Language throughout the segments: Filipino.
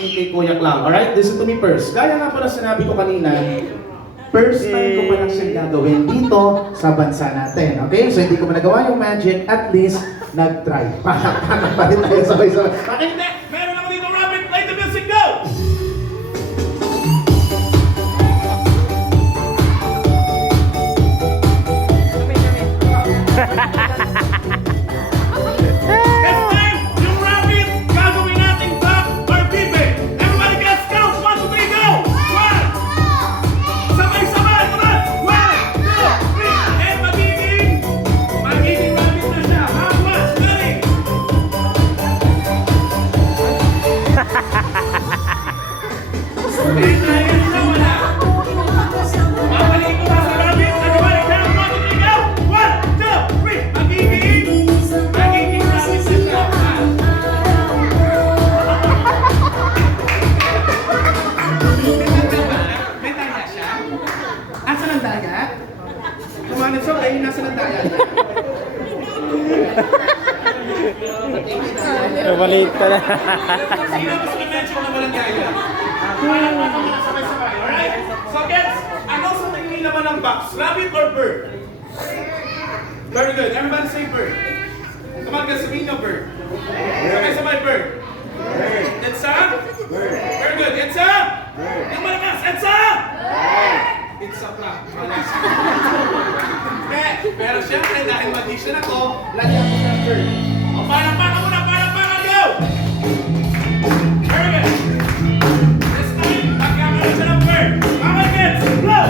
tumingin kay Kuya Clown. Alright, listen to me first. Gaya nga po na sinabi ko kanina, first time ko pa lang siyang gagawin dito sa bansa natin. Okay? So hindi ko pa nagawa yung magic, at least nag-try. Pakakpakan pa rin tayo sabay-sabay. Hindi! Meron ako dito, Robin! Play the music, go! It's time! Yung Robin! Gagawin nating top or bibe! Everybody gets count! 1, 2, 3, go! 1! Sabay-sabay! Come on! 1, 2, 3! And magiging Robin na siya! How much? Ready? Maliit ka na. Sino gusto na-mention na walang gaya? Walang sabay-sabay, alright? So gets, ano sa tingin naman ng box? Rabbit or bird? Very good. Everybody say bird. Come on guys, sabihin nyo bird. Sabay-sabay bird. It's a? Bird. Very good. It's a? Bird. Yung malakas, it's a? Bird. It's a prank. Pero syempre, dahil magician ako, lagyan ko ng bird. O, parang-parang muna, parang-parang, go! Very good. This time, magkakaroon siya ng bird. Okay, kids, blow!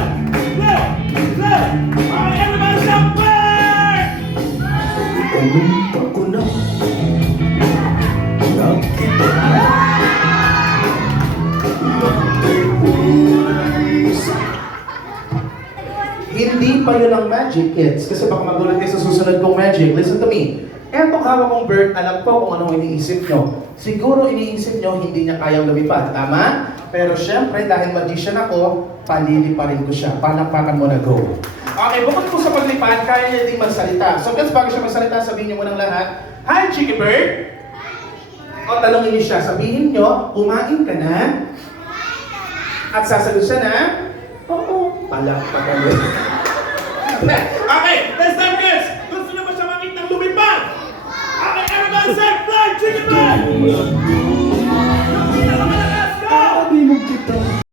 Blow! Blow! Okay, everybody shout bird! Ikalumpa ko na nakita Hindi pa yun ang magic, kids. Kasi baka magulat kayo sa susunod kong magic. Listen to me. Etong hawak kong bird, alam ko kung anong iniisip nyo. Siguro iniisip nyo, hindi niya kayang lumipad. Tama? Pero syempre, dahil magician ako, paliliparin ko siya. Palakpakan mo na, go. Okay, bukod po sa paglipad, kaya niya din magsalita. So, kids, bago siya magsalita, sabihin niyo munang lahat, Hi, Chicky Bird! O, talongin niyo siya. Sabihin niyo, kumain ka na? At sasagot siya na, Oo, palakpakan mo. Okay, this time kids, gusto na ba siya makitang lumipad? Okay, everybody say fly, chicken fly!